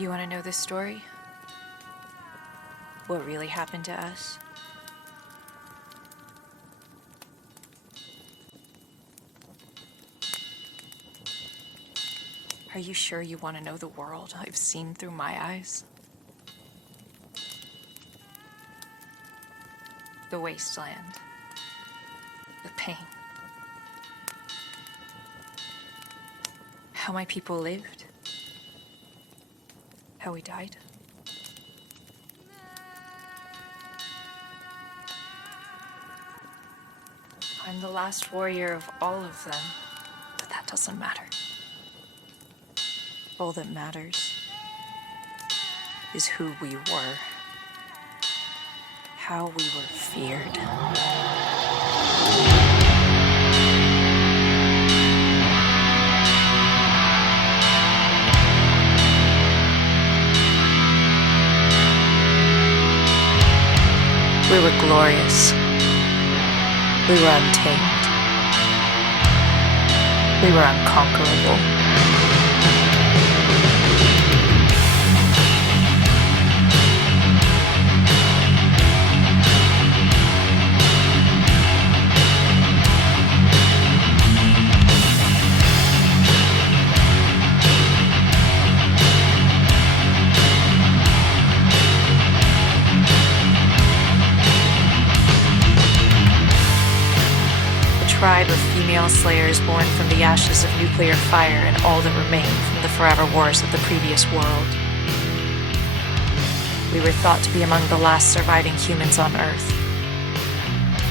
You want to know this story? What really happened to us? Are you sure you want to know the world I've seen through my eyes? The wasteland. The pain. How my people lived. How we died. I'm the last warrior of all of them, but that doesn't matter. All that matters is who we were, how we were feared. We were glorious. We were untamed. We were unconquerable. Tribe of female slayers born from the ashes of nuclear fire and all that remained from the forever wars of the previous world. We were thought to be among the last surviving humans on Earth.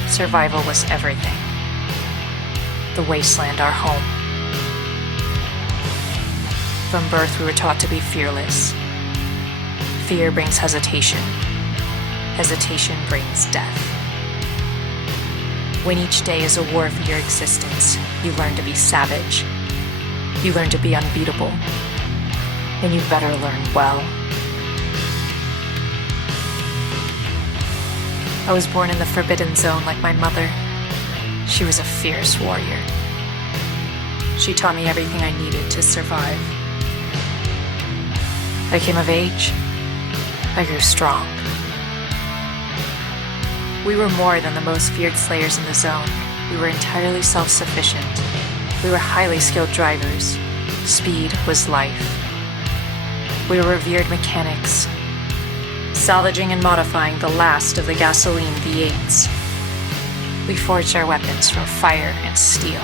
Survival was everything. The wasteland, our home. From birth, we were taught to be fearless. Fear brings hesitation. Hesitation brings death. When each day is a war for your existence, you learn to be savage. You learn to be unbeatable. And you better learn well. I was born in the forbidden zone like my mother. She was a fierce warrior. She taught me everything I needed to survive. I came of age. I grew strong. We were more than the most feared slayers in the zone. We were entirely self-sufficient. We were highly skilled drivers. Speed was life. We were revered mechanics, salvaging and modifying the last of the gasoline V8s. We forged our weapons from fire and steel.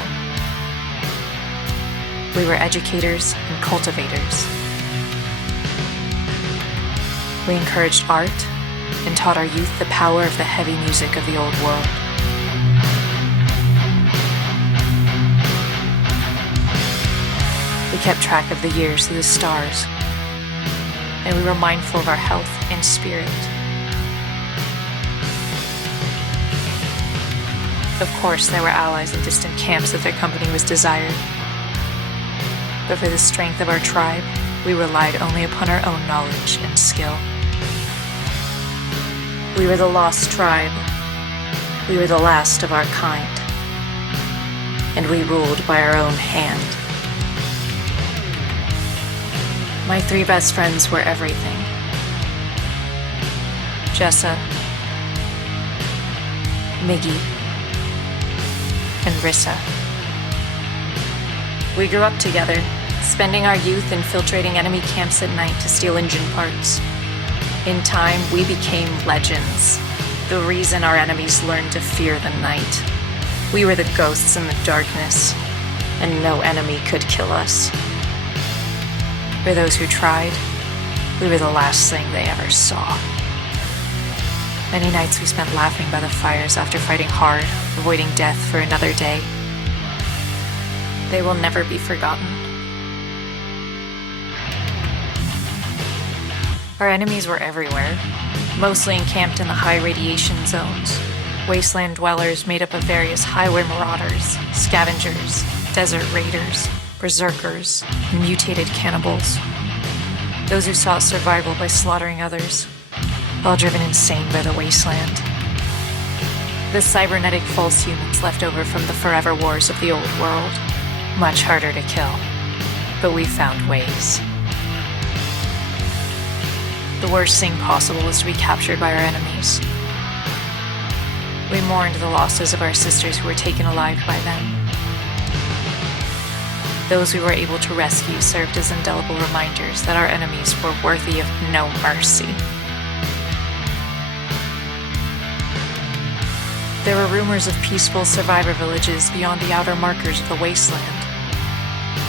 We were educators and cultivators. We encouraged art and taught our youth the power of the heavy music of the old world. We kept track of the years through the stars, and we were mindful of our health and spirit. Of course, there were allies in distant camps that their company was desired. But for the strength of our tribe, we relied only upon our own knowledge and skill. We were the lost tribe. We were the last of our kind. And we ruled by our own hand. My three best friends were everything. Jessa, Miggy, and Rissa. We grew up together, spending our youth infiltrating enemy camps at night to steal engine parts. In time, we became legends, the reason our enemies learned to fear the night. We were the ghosts in the darkness, and no enemy could kill us. For those who tried, we were the last thing they ever saw. Many nights we spent laughing by the fires after fighting hard, avoiding death for another day. They will never be forgotten. Our enemies were everywhere, mostly encamped in the high radiation zones. Wasteland dwellers made up of various highway marauders, scavengers, desert raiders, berserkers, and mutated cannibals. Those who sought survival by slaughtering others, all driven insane by the wasteland. The cybernetic false humans left over from the forever wars of the old world. Much harder to kill, but we found ways. The worst thing possible was to be captured by our enemies. We mourned the losses of our sisters who were taken alive by them. Those we were able to rescue served as indelible reminders that our enemies were worthy of no mercy. There were rumors of peaceful survivor villages beyond the outer markers of the wasteland,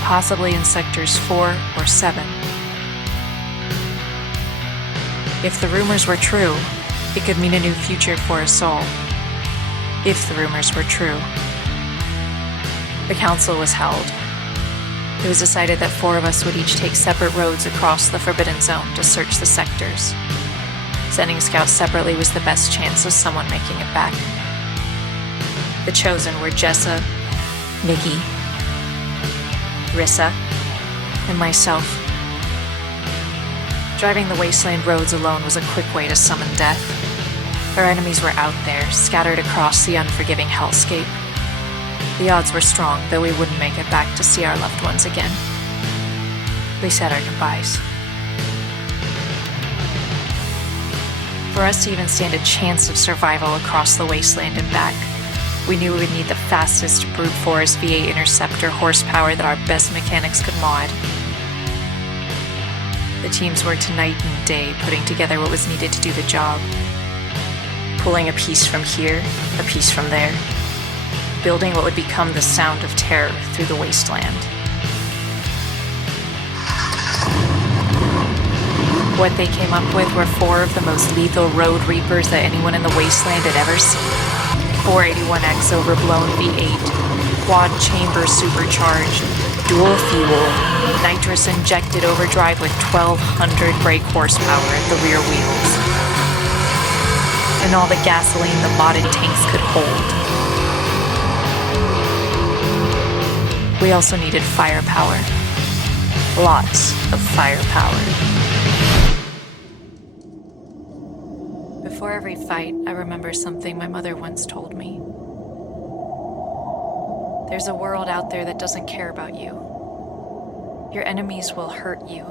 possibly in sectors 4 or 7. If the rumors were true, it could mean a new future for us all. If the rumors were true. The council was held. It was decided that 4 of us would each take separate roads across the Forbidden Zone to search the sectors. Sending scouts separately was the best chance of someone making it back. The chosen were Jessa, Nikki, Rissa, and myself. Driving the wasteland roads alone was a quick way to summon death. Our enemies were out there, scattered across the unforgiving hellscape. The odds were strong, though we wouldn't make it back to see our loved ones again. We said our goodbyes. For us to even stand a chance of survival across the wasteland and back, we knew we would need the fastest brute force V8 interceptor horsepower that our best mechanics could mod. The teams worked night and day, putting together what was needed to do the job. Pulling a piece from here, a piece from there. Building what would become the sound of terror through the wasteland. What they came up with were 4 of the most lethal road reapers that anyone in the wasteland had ever seen. 481X overblown V8, quad chamber supercharged, dual fuel, nitrous injected overdrive with 1200 brake horsepower at the rear wheels. And all the gasoline the modded tanks could hold. We also needed firepower. Lots of firepower. Before every fight, I remember something my mother once told me. There's a world out there that doesn't care about you. Your enemies will hurt you.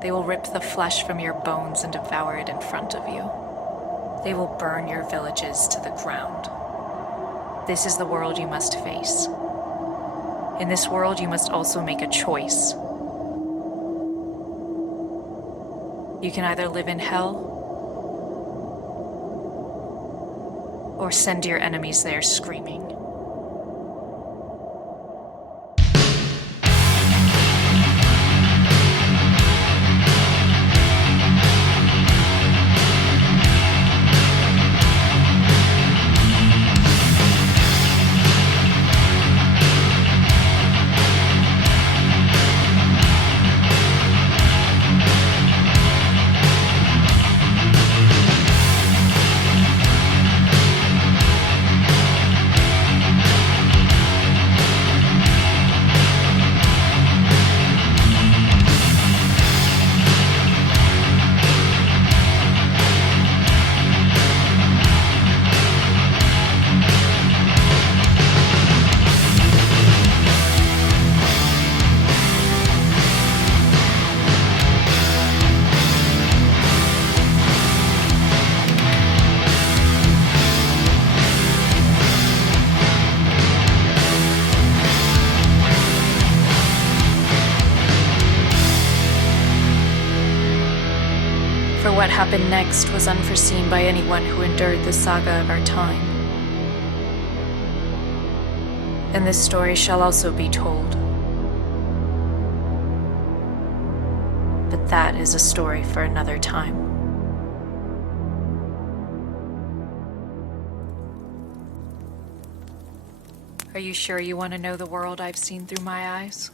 They will rip the flesh from your bones and devour it in front of you. They will burn your villages to the ground. This is the world you must face. In this world, you must also make a choice. You can either live in hell or send your enemies there screaming. What happened next was unforeseen by anyone who endured the saga of our time. And this story shall also be told. But that is a story for another time. Are you sure you want to know the world I've seen through my eyes?